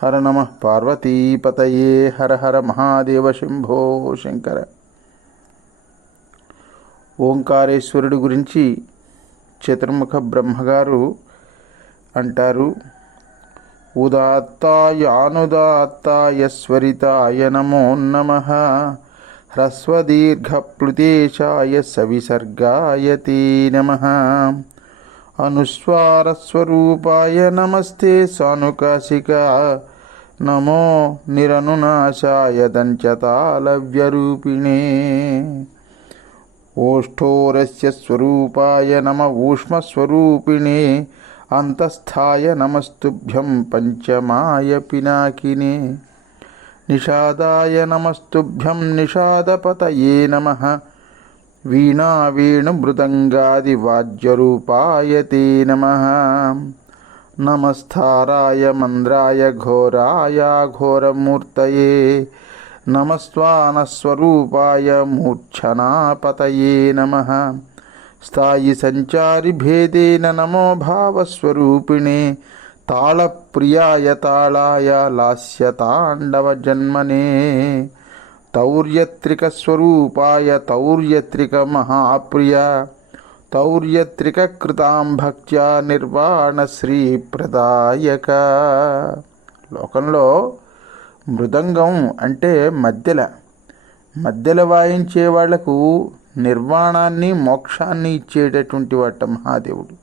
హర నమ పార్వతీపతయే హర హర మహాదేవ శంభో శంకర. ఓంకారేశ్వరుడు గురించి చతుర్ముఖ బ్రహ్మగారు అంటారు ఉదాత్తాయానుదాత్తాయ స్వరితాయ నమో నమ హ్రస్వదీర్ఘప్లుతేశాయ సవిసర్గాయ తే నమ అనుస్వారస్వరూపాయ నమస్తే సానుకాశిక నమో నిరనునాశాయ దంచతాళవ్యరూపిణే ఓష్ఠోరస్య స్వరూపాయ నమ ఊష్మస్వరూపిణే. అంతస్థాయ నమస్తుభ్యం పంచమాయ పినాకినే. నిషాదాయ నమస్తుభ్యం నిషాదపతయే నమ. వీణా వేణుమృదంగాదివాద్యరూపాయ తే నమ. నమస్థారాయ మంద్రాయ ఘోరాయ ఘోరమూర్తయే నమస్వానస్వరూపాయ మూర్ఛనాపతయే నమ. స్థాయి సంచారి భేదేన నమో భావస్వరూపిణే తాళప్రియాయ తాళాయ లాస్యతాండవ జన్మనే. తౌర్యత్రికస్వరూపాయ తౌర్యత్రిక మహాప్రియ తౌర్యత్రిక కృతాం భక్త్యా నిర్వాణ శ్రీప్రదాయక లోకంలో మృదంగం అంటే మధ్యల. మధ్యల వాయించే వాళ్ళకు నిర్వాణాన్ని మోక్షాన్ని ఇచ్చేటటువంటి వాట మహాదేవుడు.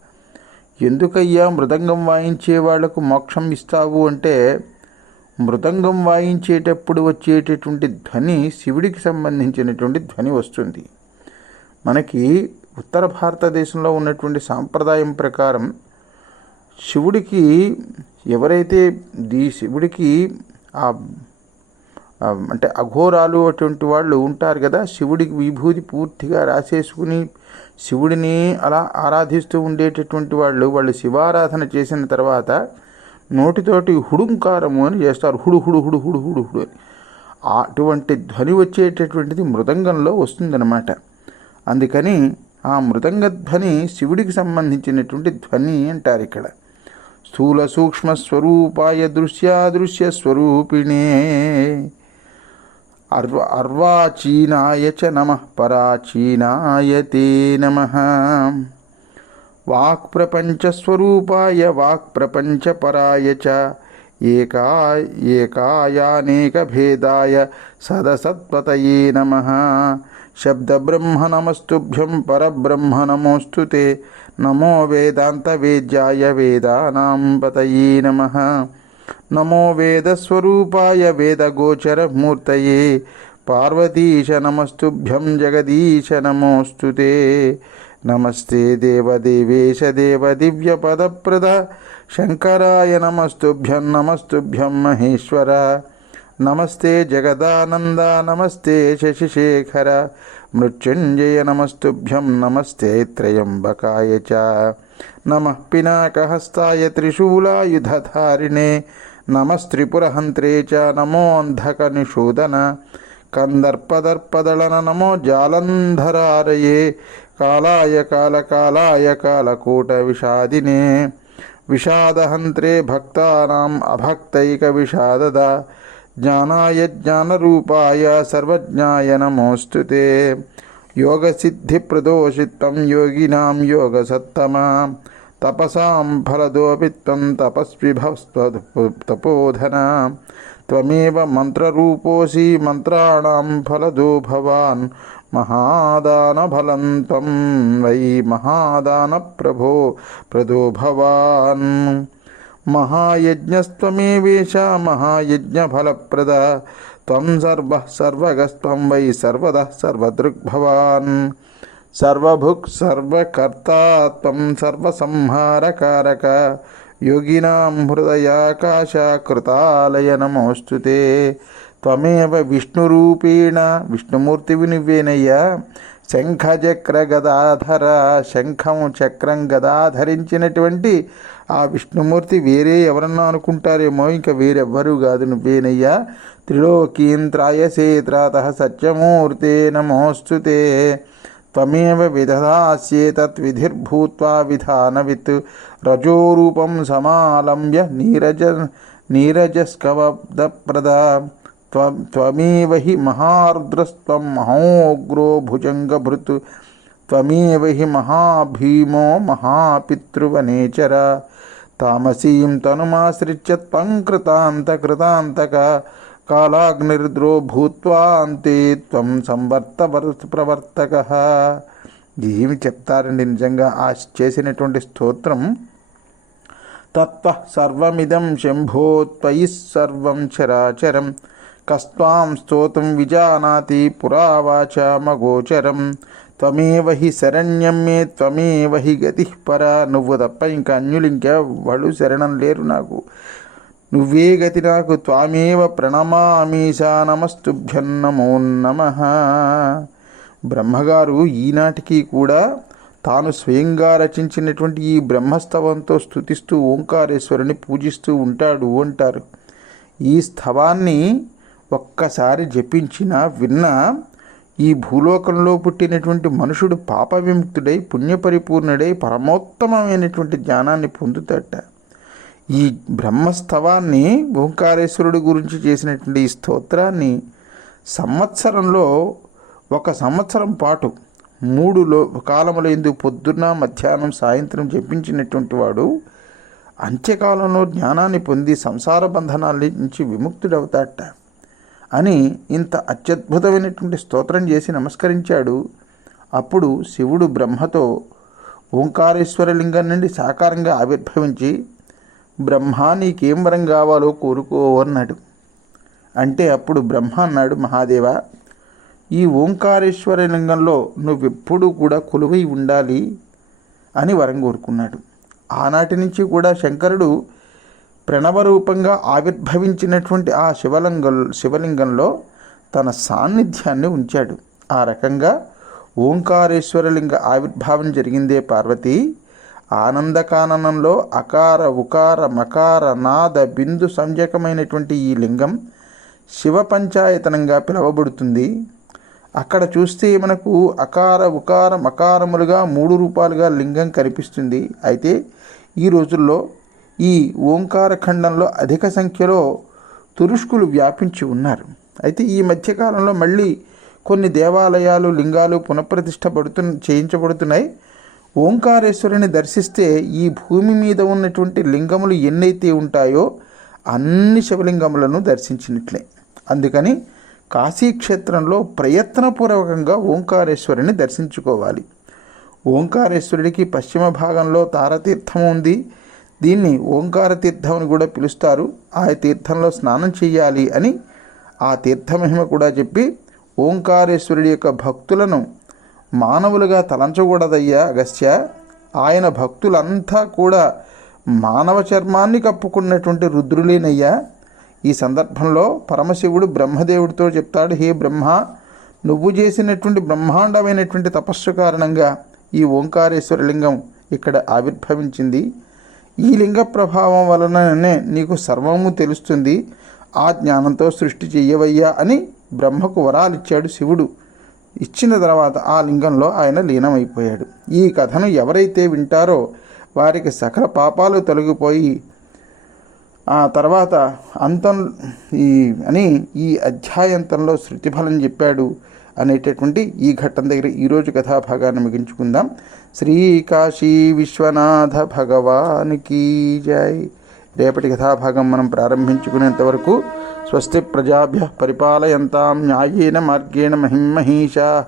ఎందుకయ్యా మృదంగం వాయించే వాళ్ళకు మోక్షం ఇస్తావు అంటే మృదంగం వాయించేటప్పుడు వచ్చేటటువంటి ధ్వని శివుడికి సంబంధించినటువంటి ధ్వని వస్తుంది. మనకి ఉత్తర భారతదేశంలో ఉన్నటువంటి సాంప్రదాయం ప్రకారం శివుడికి ఎవరైతే ఈ శివుడికి ఆ అంటే అఘోరాలు అటువంటి వాళ్ళు ఉంటారు కదా శివుడికి విభూతి పూర్తిగా రాసేసుకుని శివుడిని అలా ఆరాధిస్తూ ఉండేటటువంటి వాళ్ళు వాళ్ళు శివారాధన చేసిన తర్వాత నోటితోటి హుడుంకారము అని చేస్తారు. హుడు హుడు హుడు హుడు హుడు హుడు అని. అటువంటి ధ్వని వచ్చేటటువంటిది మృదంగంలో వస్తుందన్నమాట. అందుకని ఆ మృదంగ ధ్వని శివుడికి సంబంధించినటువంటి ధ్వని అంటారు ఇక్కడ. స్థూల సూక్ష్మ స్వరూపాయ దృశ్యాదృశ్య స్వరూపిణే. అర్వ అర్వాచీనాయ చ నమ పరాచీనాయ తే నమ. వాక్ప్రపంచస్వరూపాయ వాక్ప్రపంచపరాయ చ. ఏకా ఏకాయానేకభేదాయ సదసత్వతయే నమ. శబ్దబ్రహ్మ నమస్తుభ్యం పరబ్రహ్మ నమోస్తు తే. నమో వేదాంతవేద్యాయ వేదానాం పతయీ నమ. నమో వేదస్వరూపాయ వేదగోచరమూర్తయే పార్వతీశ నమస్తుభ్యం జగదీశ నమోస్తు తే. నమస్తే దేవదేవేశ దేవదివ్యపదప్రద శంకరాయ నమస్తుభ్యం నమస్తుభ్యం మహేశ్వర. నమస్తే జగదానంద నమస్తే శశిశేఖర మృత్యుంజయ నమస్తుభ్యం నమస్తే త్రయంబకాయ చ. నమ పినాకహస్తాయ త్రిశూలాయుధారిణే నమస్త్రిపురహంత్రే చ. నమోంధక నిషూదన కందర్పదర్పదళన నమో జాలంధరారయే కాలాయ కాలకాలాయ కాలకూట విషాదినే. విషాదహంత్రే భక్తానాం అభక్తైక విషాదద ज्ञानायज्ञानरूपाय सर्वज्ञाय नमोऽस्तु ते योगसिद्धिप्रदोषितं योगिनां योगसत्तमा। तपसां फलदोऽपि त्वं तपोधना त्वमेव मन्त्ररूपोऽसि मन्त्राणां फलदो भवान् महादानफलं त्वं वै महादानप्रभो प्रदो भवान् మహాయజ్ఞస్వమేవేష మహాయజ్ఞఫలప్రద. త్వం సర్వ సర్వగస్వం వై సర్వద సర్వదృగ్భవాన్. సర్వభుక్ సర్వకర్త త్వం సర్వసంహారకారక. యోగినాం హృదయాకాశకృతాలయ నమోస్తు త్వమేవ విష్ణురూపేణ విష్ణుమూర్తి వినివ్వేనయ్య శంఖచక్ర గదాధర శంఖం చక్రం గదాధరించినటువంటి ఆ విష్ణుమూర్తి వేరే ఎవరన్నా అనుకుంటారేమో ఇంకా వేరెవ్వరూ కాదు నువ్వేనయ్యా. త్రిలోకీంద్రాయ సేత్రాత సత్యమూర్తే నమోస్తుతే త్వమేవ విదధాస్యే తద్విధిర్భూత్వా విధానవిత్. రజోరూపం సమాలంబ్య నీరజ నీరజస్కవబ్దప్రద త్వమేవ హి మహార్ద్రస్వం మహోగ్రో భుజంగభృత్. త్వమేవ హి మహాభీమో మహాపితృవనేచర తామసీం తనుమాశ్రిత్య త్వం కృతాంతకృతాంతక కాలాగ్నిర్ద్రో భూత్వా అంతే త్వం సంవర్త ప్రవర్తక ఏమి చెప్తారండి? నిజంగా ఆ చేసినటువంటి స్తోత్రం తత్వ సర్వమిదం శంభో త్వయి సర్వం చరాచరం కస్వాం స్తోత్రం విజానాతి పురావాచ మగోచరం త్వమేవ హి శరణ్యం మే త్వమేవ హి గతి పర. నువ్వు తప్ప ఇంకా అన్యులు ఇంకెవ్వడు శరణం లేరు నాకు. నువ్వే గతి నాకు త్వామేవ ప్రణమామీశా. నమస్తుభ్యం నమో నమ. బ్రహ్మగారు ఈనాటికి కూడా తాను స్వయంగా రచించినటువంటి ఈ బ్రహ్మస్తవంతో స్థుతిస్తూ ఓంకారేశ్వరుని పూజిస్తూ ఉంటాడు అంటారు. ఈ స్థవాన్ని ఒక్కసారి జపించిన విన్నా ఈ భూలోకంలో పుట్టినటువంటి మనుషుడు పాప విముక్తుడై పుణ్యపరిపూర్ణుడై పరమోత్తమమైనటువంటి జ్ఞానాన్ని పొందుతట. ఈ బ్రహ్మస్తవాన్ని ఓంకారేశ్వరుడు గురించి చేసినటువంటి ఈ స్తోత్రాన్ని సంవత్సరంలో ఒక సంవత్సరం పాటు మూడు లో కాలముల ఎందు పొద్దున్న మధ్యాహ్నం సాయంత్రం జపించినటువంటి వాడు అంత్యకాలంలో జ్ఞానాన్ని పొంది సంసార బంధనాల నుంచి విముక్తుడవుతాట అని ఇంత అత్యద్భుతమైనటువంటి స్తోత్రం చేసి నమస్కరించాడు. అప్పుడు శివుడు బ్రహ్మతో ఓంకారేశ్వరలింగం నుండి సాకారంగా ఆవిర్భవించి బ్రహ్మ నీకేం వరం కావాలో కోరుకో అన్నాడు. అంటే అప్పుడు బ్రహ్మ అన్నాడు మహాదేవ ఈ ఓంకారేశ్వరలింగంలో నువ్వెప్పుడూ కూడా కొలువై ఉండాలి అని వరం కోరుకున్నాడు. ఆనాటి నుంచి కూడా శంకరుడు ప్రణవరూపంగా ఆవిర్భవించినటువంటి ఆ శివలింగ శివలింగంలో తన సాన్నిధ్యాన్ని ఉంచాడు. ఆ రకంగా ఓంకారేశ్వరలింగ ఆవిర్భావం జరిగిందే పార్వతి. ఆనందకాననంలో అకార ఉకార మకార నాద బిందు సంజకమైనటువంటి ఈ లింగం శివ పంచాయతనంగా పిలువబడుతుంది. అక్కడ చూస్తే మనకు అకార ఉకార మకారములుగా మూడు రూపాలుగా లింగం కనిపిస్తుంది. అయితే ఈ రోజుల్లో ఈ ఓంకార ఖండంలో అధిక సంఖ్యలో తురుష్కులు వ్యాపించి ఉన్నారు. అయితే ఈ మధ్యకాలంలో మళ్ళీ కొన్ని దేవాలయాలు లింగాలు పునఃప్రతిష్టపడుతు చేయించబడుతున్నాయి. ఓంకారేశ్వరుని దర్శిస్తే ఈ భూమి మీద ఉన్నటువంటి లింగములు ఎన్నైతే ఉంటాయో అన్ని శివలింగములను దర్శించినట్లే. అందుకని కాశీక్షేత్రంలో ప్రయత్నపూర్వకంగా ఓంకారేశ్వరుని దర్శించుకోవాలి. ఓంకారేశ్వరుడికి పశ్చిమ భాగంలో తారతీర్థం ఉంది. దీన్ని ఓంకార తీర్థం అని కూడా పిలుస్తారు. ఆ తీర్థంలో స్నానం చేయాలి అని ఆ తీర్థమహిమ కూడా చెప్పి ఓంకారేశ్వరుడి యొక్క భక్తులను మానవులుగా తలంచకూడదయ్యా అగస్త్య. ఆయన భక్తులంతా కూడా మానవ చర్మాన్ని కప్పుకున్నటువంటి రుద్రులేనయ్యా. ఈ సందర్భంలో పరమశివుడు బ్రహ్మదేవుడితో చెప్తాడు హే బ్రహ్మ నువ్వు చేసినటువంటి బ్రహ్మాండమైనటువంటి తపస్సు కారణంగా ఈ ఓంకారేశ్వర లింగం ఇక్కడ ఆవిర్భవించింది. ఈ లింగ ప్రభావం వలననే నీకు సర్వము తెలుస్తుంది. ఆ జ్ఞానంతో సృష్టి చెయ్యవయ్యా అని బ్రహ్మకు వరాలిచ్చాడు శివుడు. ఇచ్చిన తర్వాత ఆ లింగంలో ఆయన లీనమైపోయాడు. ఈ కథను ఎవరైతే వింటారో వారికి సకల పాపాలు తొలగిపోయి ఆ తర్వాత అంతం ఈ అని ఈ అధ్యాయంతంలో శృతిఫలం చెప్పాడు. అనేటటువంటి ఈ ఘట్టం దగ్గర ఈరోజు కథాభాగాన్ని ముగించుకుందాం. శ్రీ కాశీ విశ్వనాథ భగవానికి జై. రేపటి కథాభాగం మనం ప్రారంభించుకునేంత వరకు స్వస్తి ప్రజాభ్య పరిపాలయంతాం న్యాయేన మార్గేణ మహిమహీషా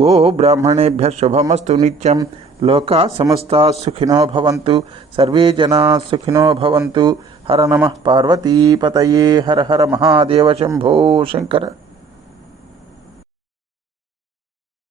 గో బ్రాహ్మణేభ్య శుభమస్తు నిత్యం. లోకా సమస్తా సుఖినో భవంతు. సర్వే జనా సుఖినో భవంతు. హర నమ పార్వతీపతయే. హర హర మహాదేవ శంభో శంకర.